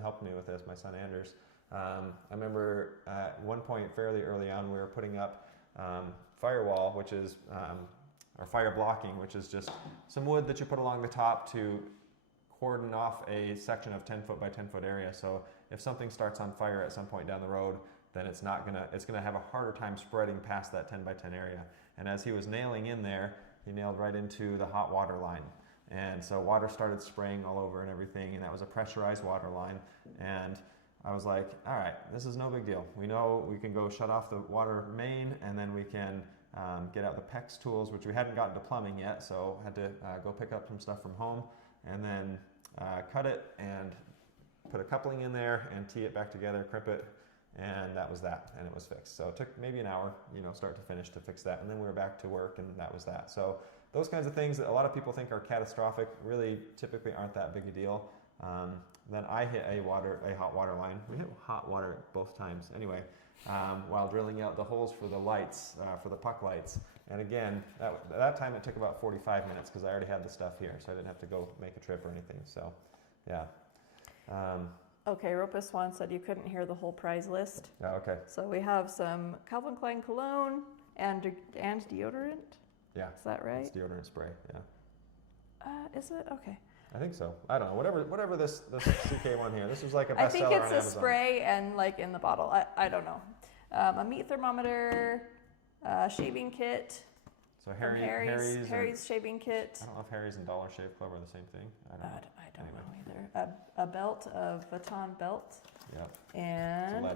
helped me with this, my son Anders. I remember at one point fairly early on, we were putting up firewall, which is, or fire blocking, which is just some wood that you put along the top to cordon off a section of 10 foot by 10 foot area. So if something starts on fire at some point down the road, then it's gonna have a harder time spreading past that 10 by 10 area. And as he was nailing in there, he nailed right into the hot water line. And so water started spraying all over and everything, and that was a pressurized water line. And I was like, all right, this is no big deal. We know we can go shut off the water main, and then we can get out the PEX tools, which we hadn't gotten to plumbing yet, so had to go pick up some stuff from home, and then cut it and put a coupling in there and tee it back together, crimp it, and that was that, and it was fixed. So it took maybe an hour, start to finish to fix that, and then we were back to work, and that was that. So those kinds of things that a lot of people think are catastrophic really typically aren't that big a deal. Then I hit a hot water line. We hit hot water both times anyway, while drilling out the holes for the lights, for the puck lights. And again, that time it took about 45 minutes because I already had the stuff here, so I didn't have to go make a trip or anything. So, yeah. Okay, Ropus Swan said you couldn't hear the whole prize list. Yeah, okay. So we have some Calvin Klein cologne and deodorant. Yeah. Is that right? It's deodorant spray, yeah. Is it? Okay. I think so. I don't know. Whatever this CK one here. This was like a bestseller on Amazon. I think it's a spray and like in the bottle. I don't know. A meat thermometer, shaving kit. So Harry's shaving kit. I don't know if Harry's and Dollar Shave Club are the same thing. I don't know either. A belt, a Vuitton belt. Yep. And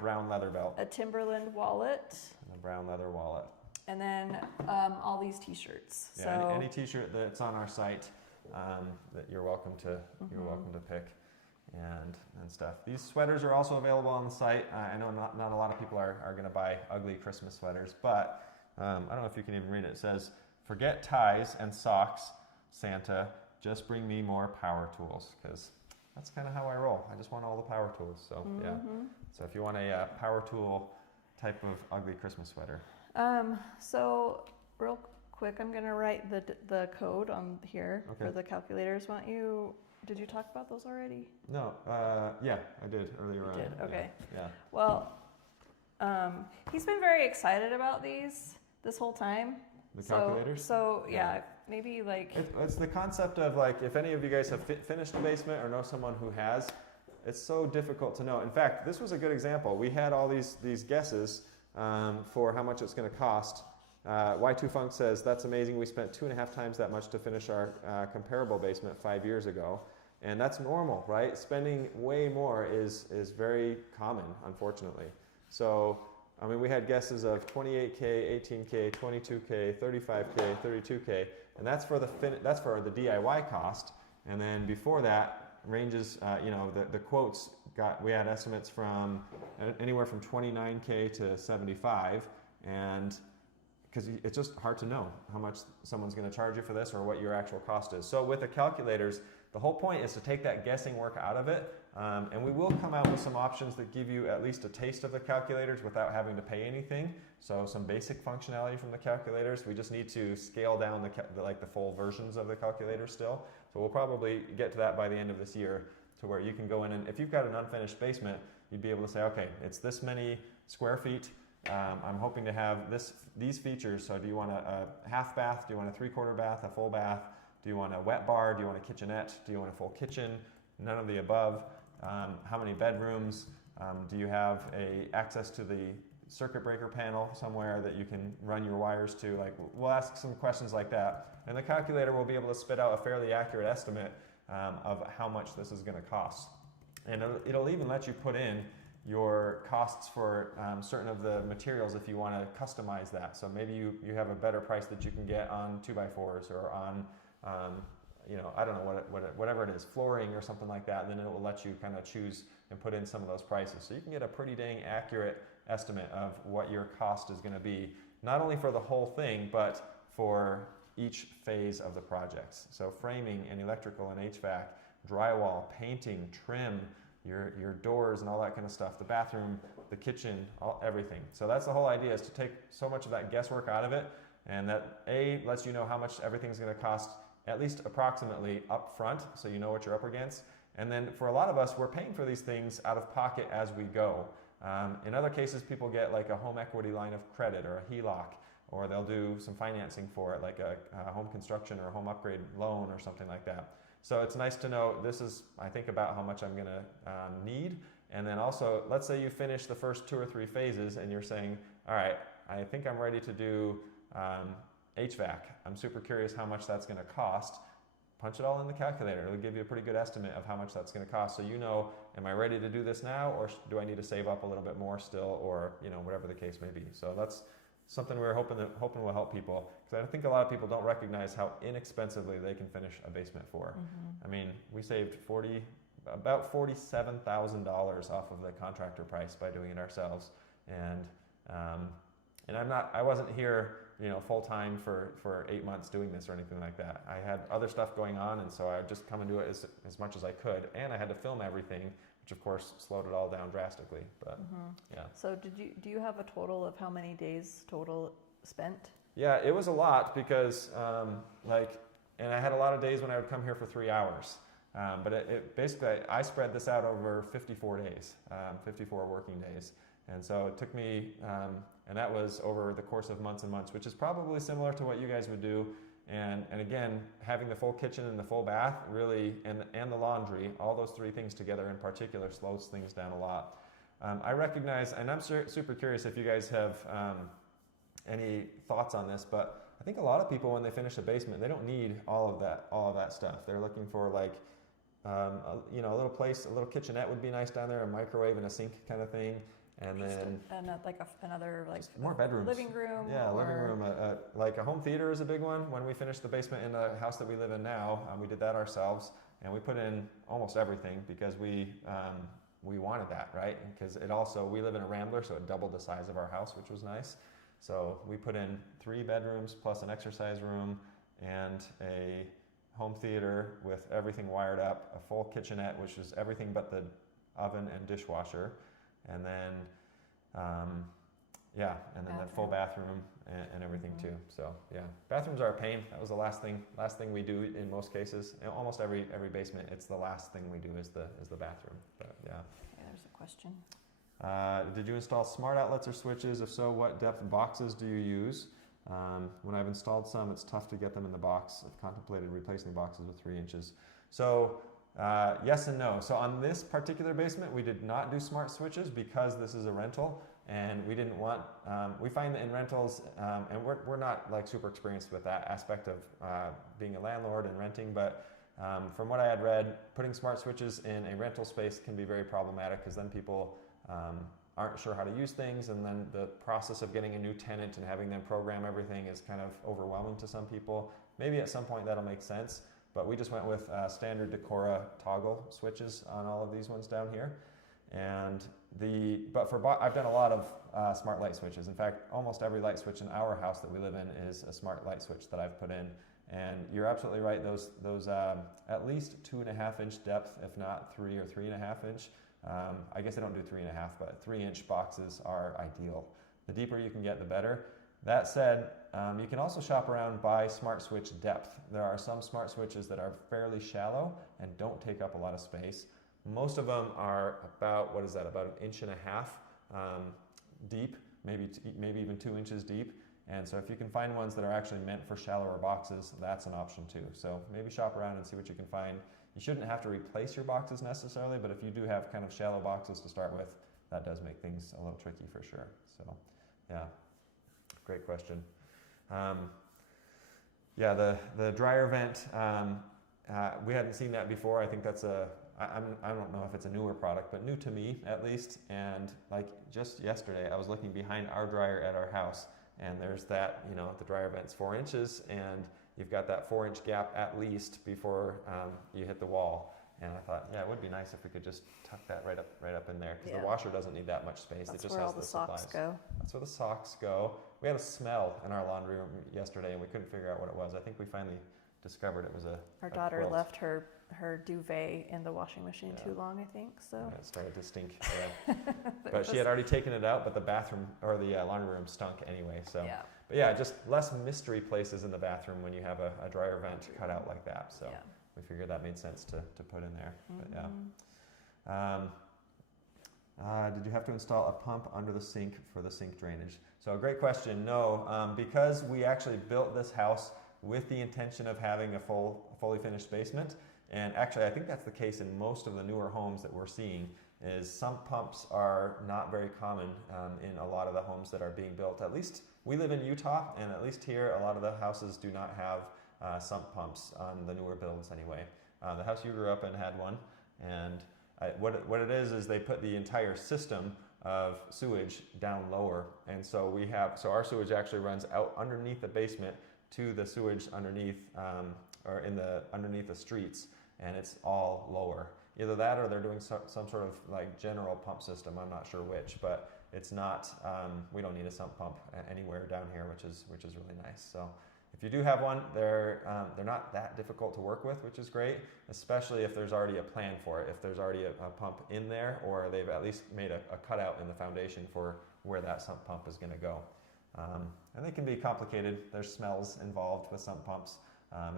brown leather belt. A Timberland wallet. And a brown leather wallet. And then all these T-shirts. Yeah, so any T-shirt that's on our site that you're welcome to pick and stuff. These sweaters are also available on the site. I know not a lot of people are going to buy ugly Christmas sweaters, but I don't know if you can even read it. It says, "Forget ties and socks, Santa. Just bring me more power tools," because that's kind of how I roll. I just want all the power tools. So yeah. So if you want a power tool type of ugly Christmas sweater. So real quick, I'm gonna write the code on here for the calculators. Did you talk about those already? No. Yeah, I did earlier on. You did. Okay. Yeah. Well, he's been very excited about these this whole time. The calculators? So yeah, maybe like... It's the concept of like, if any of you guys have finished a basement or know someone who has, it's so difficult to know. In fact, this was a good example. We had all these guesses for how much it's going to cost. Y2 Funk says, "That's amazing. We spent 2.5 times that much to finish our comparable basement 5 years ago." And that's normal, right? Spending way more is very common, unfortunately. So, I mean, we had guesses of 28K, 18K, 22K, 35K, 32K, and that's for the DIY cost. And then before that, ranges, the quotes we had estimates from anywhere from 29K to 75, and because it's just hard to know how much someone's going to charge you for this or what your actual cost is. So with the calculators, the whole point is to take that guessing work out of it, and we will come out with some options that give you at least a taste of the calculators without having to pay anything. So some basic functionality from the calculators. We just need to scale down the full versions of the calculator still. So we'll probably get to that by the end of this year, to where you can go in and if you've got an unfinished basement, you'd be able to say, okay, it's this many square feet. I'm hoping to have these features. So do you want a half bath? Do you want a 3/4 bath? A full bath? Do you want a wet bar? Do you want a kitchenette? Do you want a full kitchen? None of the above. How many bedrooms? Do you have access to the circuit breaker panel somewhere that you can run your wires to? Like, we'll ask some questions like that. And the calculator will be able to spit out a fairly accurate estimate of how much this is going to cost. And it'll even let you put in your costs for certain of the materials if you want to customize that. So maybe you have a better price that you can get on 2x4s or on I don't know whatever it is, flooring or something like that, and then it will let you kind of choose and put in some of those prices. So you can get a pretty dang accurate estimate of what your cost is going to be, not only for the whole thing, but for each phase of the projects. So framing and electrical and HVAC, drywall, painting, trim, your doors and all that kind of stuff, the bathroom the kitchen, everything. So that's the whole idea, is to take so much of that guesswork out of it, and that lets you know how much everything's going to cost, at least approximately up front, so you know what you're up against. And then for a lot of us, we're paying for these things out of pocket as we go. In other cases, people get like a home equity line of credit or a HELOC, or they'll do some financing for it, like a home construction or a home upgrade loan or something like that. So it's nice to know this is, I think about how much I'm going to need. And then also, let's say you finish the first 2 or 3 phases and you're saying, all right, I think I'm ready to do HVAC. I'm super curious how much that's going to cost. Punch it all in the calculator. It'll give you a pretty good estimate of how much that's going to cost. So you know, am I ready to do this now, or do I need to save up a little bit more still, or whatever the case may be. So that's something we're hoping will help people, because I think a lot of people don't recognize how inexpensively they can finish a basement for. I mean, we saved about $47,000 off of the contractor price by doing it ourselves, and I wasn't here full time for 8 months doing this or anything like that. I had other stuff going on, and so I would just come and do it as much as I could, and I had to film everything, which of course slowed it all down drastically. But yeah. So do you have a total of how many days total spent? Yeah, it was a lot, because and I had a lot of days when I would come here for 3 hours. But it basically, I spread this out over 54 days, 54 working days. And so it took me, and that was over the course of months and months, which is probably similar to what you guys would do. And again, having the full kitchen and the full bath really, and the laundry, all those 3 things together in particular slows things down a lot. I recognize, and I'm super curious if you guys have any thoughts on this, but I think a lot of people, when they finish a basement, they don't need all of that stuff. They're looking for a little place, a little kitchenette would be nice down there, a microwave and a sink kind of thing. And then another more bedrooms, living room. Yeah, living room. Like a home theater is a big one. When we finished the basement in the house that we live in now, we did that ourselves, and we put in almost everything because we wanted that, right? Because we live in a rambler, so it doubled the size of our house, which was nice. So we put in 3 bedrooms plus an exercise room and a home theater with everything wired up, a full kitchenette, which is everything but the oven and dishwasher. And then, that full bathroom and everything too. So yeah, bathrooms are a pain. That was the last thing we do in most cases. In almost every basement, it's the last thing we do is the bathroom. But yeah. Okay, there's a question. Did you install smart outlets or switches? If so, what depth boxes do you use? When I've installed some, it's tough to get them in the box. I've contemplated replacing boxes with 3 inches. So. Yes and no. So on this particular basement, we did not do smart switches because this is a rental, and we didn't want. We find that in rentals, and we're not like super experienced with that aspect of being a landlord and renting, but from what I had read, putting smart switches in a rental space can be very problematic, because then people aren't sure how to use things, and then the process of getting a new tenant and having them program everything is kind of overwhelming to some people. Maybe at some point that'll make sense. But we just went with standard Decora toggle switches on all of these ones down here. And I've done a lot of smart light switches. In fact, almost every light switch in our house that we live in is a smart light switch that I've put in. And you're absolutely right, those at least 2.5 inch depth, if not 3 or 3.5 inch. I guess I don't do 3.5, but 3 inch boxes are ideal. The deeper you can get, the better. That said, you can also shop around by smart switch depth. There are some smart switches that are fairly shallow and don't take up a lot of space. Most of them are about 1.5 inches deep, maybe even 2 inches deep. And so if you can find ones that are actually meant for shallower boxes, that's an option too. So maybe shop around and see what you can find. You shouldn't have to replace your boxes necessarily, but if you do have kind of shallow boxes to start with, that does make things a little tricky for sure. So yeah. Great question. The dryer vent, we hadn't seen that before. I think that's I don't know if it's a newer product, but new to me at least. And like just yesterday, I was looking behind our dryer at our house, and there's that, the dryer vent's 4 inches, and you've got that 4 inch gap at least before you hit the wall. And I thought, yeah, it would be nice if we could just tuck that right up in there, because the washer doesn't need that much space. That's it just where has all the supplies. socks go. That's where the socks go. We had a smell in our laundry room yesterday, and we couldn't figure out what it was. I think we finally discovered it was Our a daughter quilt. left her duvet in the washing machine too long, I think. So It started to stink. But she had already taken it out, but the bathroom or the laundry room stunk anyway. So, yeah, but yeah, just less mystery places in the bathroom when you have a dryer vent cut out like that. So yeah. we figured that made sense to put in there. But yeah. Did you have to install a pump under the sink for the sink drainage? So a great question. No, because we actually built this house with the intention of having a fully finished basement. And actually, I think that's the case in most of the newer homes that we're seeing. Is sump pumps are not very common in a lot of the homes that are being built. At least we live in Utah, and at least here, a lot of the houses do not have sump pumps on the newer builds anyway. The house you grew up in had one, and what it is they put the entire system of sewage down lower, and so our sewage actually runs out underneath the basement to the sewage underneath or underneath the streets, and it's all lower. Either that or they're doing some sort of like general pump system. I'm not sure which, but it's not. We don't need a sump pump anywhere down here, which is really nice. So if you do have one, they're not that difficult to work with, which is great, especially if there's already a plan for it. If there's already a pump in there, or they've at least made a cutout in the foundation for where that sump pump is going to go. And they can be complicated. There's smells involved with sump pumps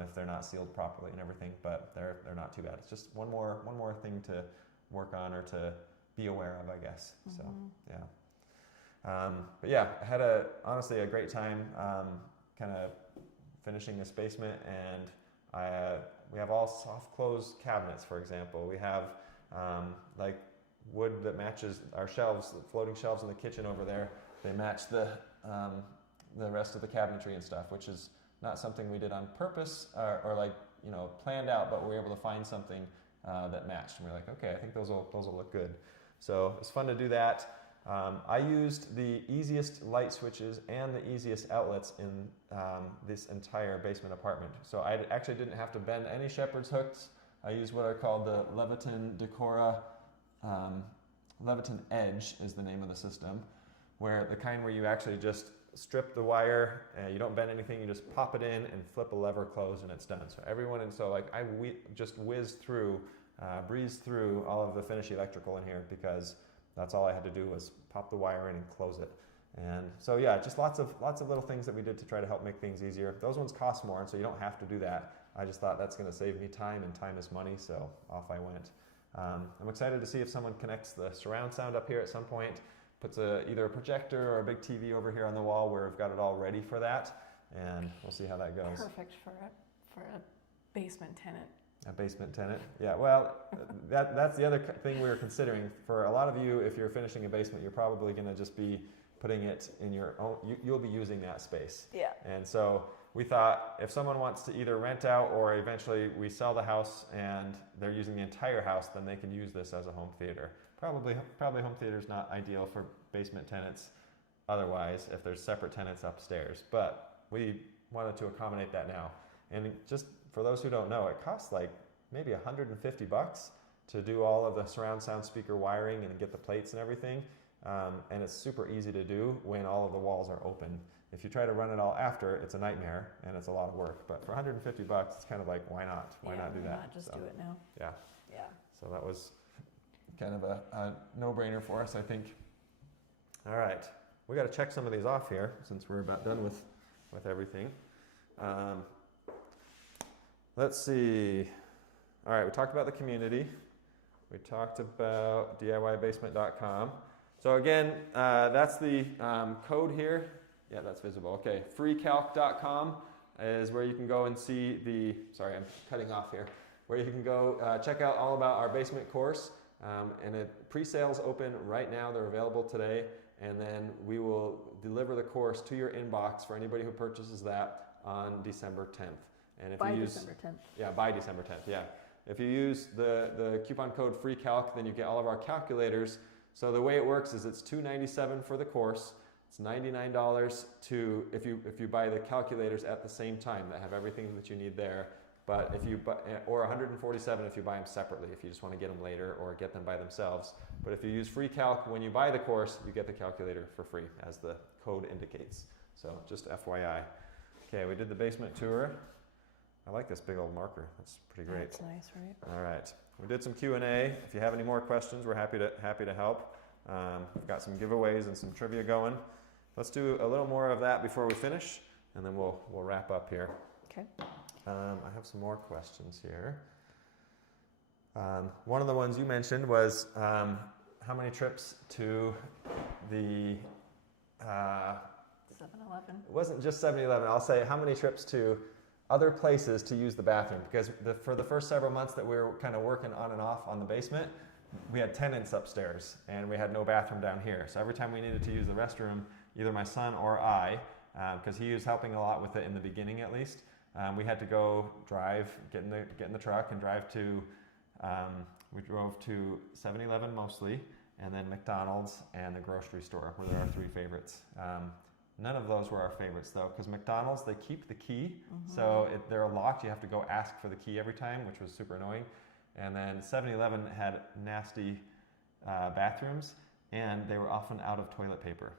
if they're not sealed properly and everything, but they're not too bad. It's just one more thing to work on or to be aware of, I guess. So yeah. But yeah, I had honestly a great time kind of finishing this basement, and we have all soft close cabinets, for example. We have like wood that matches our shelves, the floating shelves in the kitchen over there. They match the rest of the cabinetry and stuff, which is not something we did on purpose or like planned out, but we were able to find something that matched, and we were like, okay, I think those will look good. So it's fun to do that. I used the easiest light switches and the easiest outlets in this entire basement apartment. So I actually didn't have to bend any shepherd's hooks. I used what are called the Leviton Decora. Leviton Edge is the name of the system, where the kind where you actually just strip the wire, you don't bend anything, you just pop it in and flip a lever close and it's done. So I just breezed through all of the finished electrical in here because that's all I had to do was pop the wire in and close it. And so yeah, just lots of little things that we did to try to help make things easier. Those ones cost more, and so you don't have to do that. I just thought that's going to save me time, and time is money, so off I went. I'm excited to see if someone connects the surround sound up here at some point, puts either a projector or a big TV over here on the wall where we've got it all ready for that, and we'll see how that goes. Perfect for a basement tenant. A basement tenant, yeah. Well, that's the other thing we were considering. For a lot of you, if you're finishing a basement, you're probably going to just be putting it in your own. You'll be using that space. Yeah. And so we thought if someone wants to either rent out or eventually we sell the house and they're using the entire house, then they can use this as a home theater. Probably home theater is not ideal for basement tenants. Otherwise, if there's separate tenants upstairs, but we wanted to accommodate that now. And just for those who don't know, it costs like maybe $150 to do all of the surround sound speaker wiring and get the plates and everything. And it's super easy to do when all of the walls are open. If you try to run it all after, it's a nightmare and it's a lot of work. But for $150, it's kind of like, why not? Why not do that? Not just do it now. Yeah. Yeah. So that was kind of a no-brainer for us, I think. All right. We got to check some of these off here since we're about done with everything. Let's see. All right, we talked about the community. We talked about DIYbasement.com. So again, that's the code here. Yeah, that's visible. Okay, freecalc.com is where you can go and see sorry, I'm cutting off here, where you can go check out all about our basement course. And pre-sales open right now. They're available today. And then we will deliver the course to your inbox for anybody who purchases that on December 10th. And if December 10th. Yeah, by December 10th, yeah. If you use the coupon code FREECALC, then you get all of our calculators. So the way it works is it's $297 for the course. It's $99 if you buy the calculators at the same time that have everything that you need there. But if you buy, or $147 if you buy them separately, if you just want to get them later or get them by themselves. But if you use FreeCalc when you buy the course, you get the calculator for free, as the code indicates. So just FYI. Okay, we did the basement tour. I like this big old marker. That's pretty great. That's nice, right? All right, we did some Q&A. If you have any more questions, we're happy to help. We've got some giveaways and some trivia going. Let's do a little more of that before we finish, and then we'll wrap up here. Okay. I have some more questions here. One of the ones you mentioned was how many trips to the 7-Eleven. it wasn't just 7-Eleven. I'll say how many trips to other places to use the bathroom, because for the first several months that we were kind of working on and off on the basement, we had tenants upstairs and we had no bathroom down here. So every time we needed to use the restroom, either my son or I, because he was helping a lot with it in the beginning at least, we had to go get in the truck and drive to. We drove to 7-Eleven mostly, and then McDonald's and the grocery store were our three favorites. None of those were our favorites though, because McDonald's, they keep the key, so they're locked. You have to go ask for the key every time, which was super annoying. And then 7-Eleven had nasty bathrooms, and they were often out of toilet paper,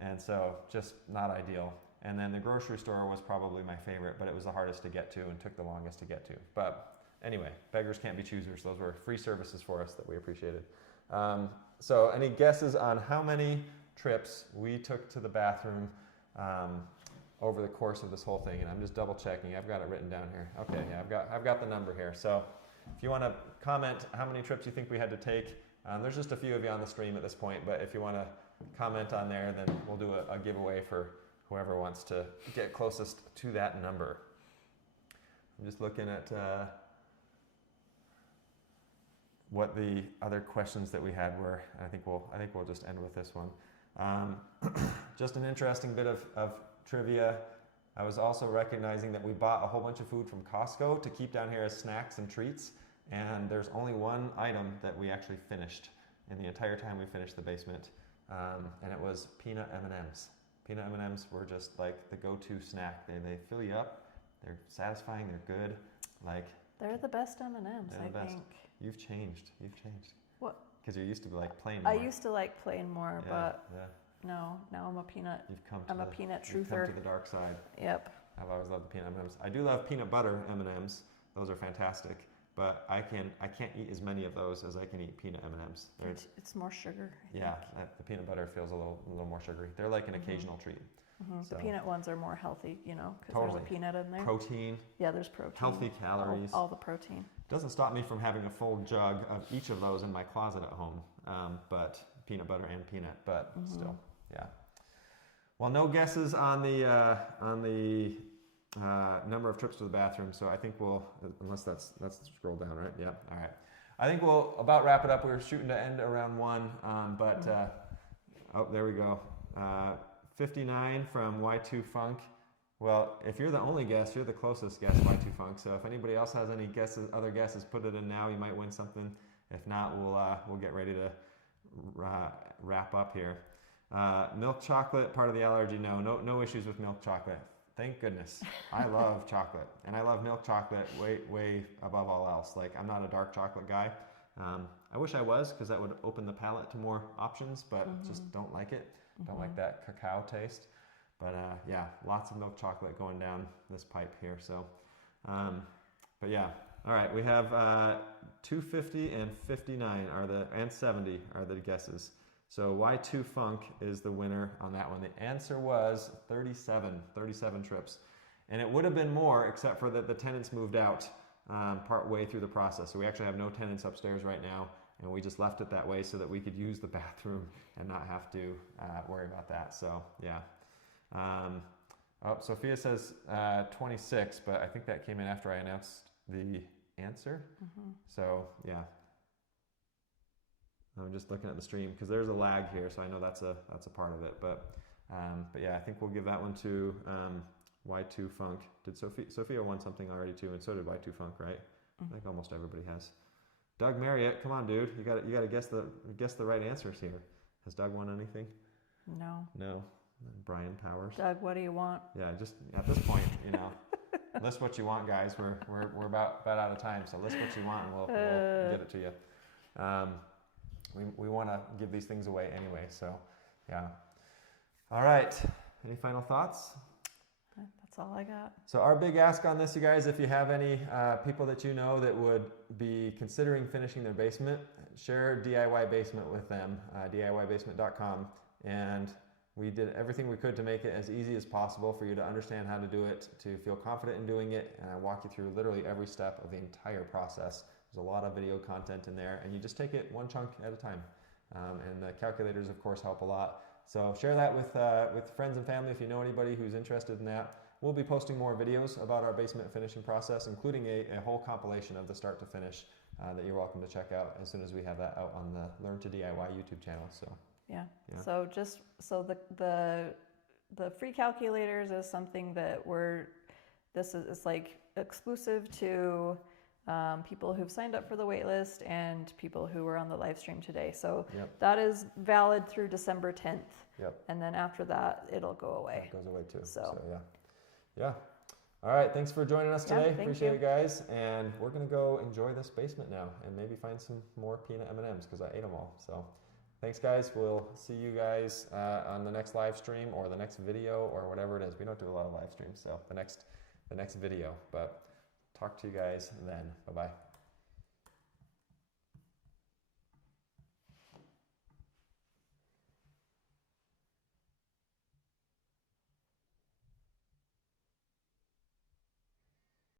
and so just not ideal. And then the grocery store was probably my favorite, but it was the hardest to get to and took the longest to get to. But anyway, beggars can't be choosers. Those were free services for us that we appreciated. So any guesses on how many trips we took to the bathroom over the course of this whole thing? And I'm just double checking. I've got it written down here. Okay, yeah, I've got the number here. So if you want to comment how many trips you think we had to take, there's just a few of you on the stream at this point, but if you want to comment on there, then we'll do a giveaway for whoever wants to get closest to that number. I'm just looking at what the other questions that we had were. I think we'll just end with this one. Just an interesting bit of trivia. I was also recognizing that we bought a whole bunch of food from Costco to keep down here as snacks and treats, and there's only one item that we actually finished in the entire time we finished the basement, and it was peanut M&Ms. Peanut M&Ms were just like the go-to snack. They fill you up, they're satisfying, they're good. Like, They're the best M&Ms, they're the I best. think. You've changed. What? Because you're used to like plain more. I used to like plain more, Yeah, but yeah. no, now I'm a peanut. I'm a peanut You've come truther. to the dark side. Yep. I've always loved the peanut M&Ms. I do love peanut butter M&Ms. Those are fantastic. But I can't eat as many of those as I can eat peanut M&Ms. It's more sugar. I Yeah, think. the peanut butter feels a little more sugary. They're like an occasional treat. The So- peanut ones are more healthy, because Totally. there's a peanut in there. Protein, Yeah, there's protein. healthy calories. All the protein. Doesn't stop me from having a full jug of each of those in my closet at home. But peanut butter and peanut, but still, yeah. Well, no guesses on the number of trips to the bathroom, so I think we'll, unless that's scroll down, right? Yeah, all right. I think we'll about wrap it up. We were shooting to end around 1, but oh, there we go. 59 from Y2 Funk. Well, if you're the only guest, you're the closest guest, Y2 Funk. So if anybody else has any other guesses, put it in now. You might win something. If not, we'll get ready to wrap up here. Milk chocolate, part of the allergy? No issues with milk chocolate. Thank goodness. I love chocolate, and I love milk chocolate way above all else. Like, I'm not a dark chocolate guy. I wish I was, because that would open the palate to more options, but just don't like it. Don't like that cacao taste. But yeah, lots of milk chocolate going down this pipe here. So, but yeah. All right, we have 250 and 59 and 70 are the guesses. So Y2 Funk is the winner on that one. The answer was 37 trips. And it would have been more, except for that the tenants moved out part way through the process. So we actually have no tenants upstairs right now, and we just left it that way so that we could use the bathroom and not have to worry about that. So yeah. Sophia says 26, but I think that came in after I announced the answer. So yeah. I'm just looking at the stream because there's a lag here, so I know that's a part of it. But yeah, I think we'll give that one to Y2 Funk. Did Sophia won something already too, and so did Y2 Funk, right? I think almost everybody has. Doug Marriott, come on, dude, you got to guess the right answers here. Has Doug won anything? No. Brian Powers. Doug, what do you want? Yeah, just at this point, list what you want, guys. We're about out of time, so list what you want, and we'll get it to you. We want to give these things away anyway, so yeah. All right. Any final thoughts? That's That's all I got. So our big ask on this, you guys, if you have any people that you know that would be considering finishing their basement, share DIY Basement with them, DIYBasement.com, and we did everything we could to make it as easy as possible for you to understand how to do it, to feel confident in doing it, and I walk you through literally every step of the entire process. There's a lot of video content in there, and you just take it one chunk at a time. And the calculators, of course, help a lot. So share that with friends and family if you know anybody who's interested in that. We'll be posting more videos about our basement finishing process, including a whole compilation of the start to finish that you're welcome to check out as soon as we have that out on the Learn to DIY YouTube channel. So yeah. So the free calculators is something that it's like exclusive to people who've signed up for the waitlist and people who were on the live stream today. So that is valid through December 10th. Yep. And then after that, it'll go away. It goes away too. So yeah. Yeah. All right. Thanks for joining us today. Appreciate you. it, guys. And we're going to go enjoy this basement now and maybe find some more peanut M&Ms because I ate them all. So thanks, guys. We'll see you guys on the next live stream or the next video or whatever it is. We don't do a lot of live streams, so the next video. But talk to you guys then. Bye-bye.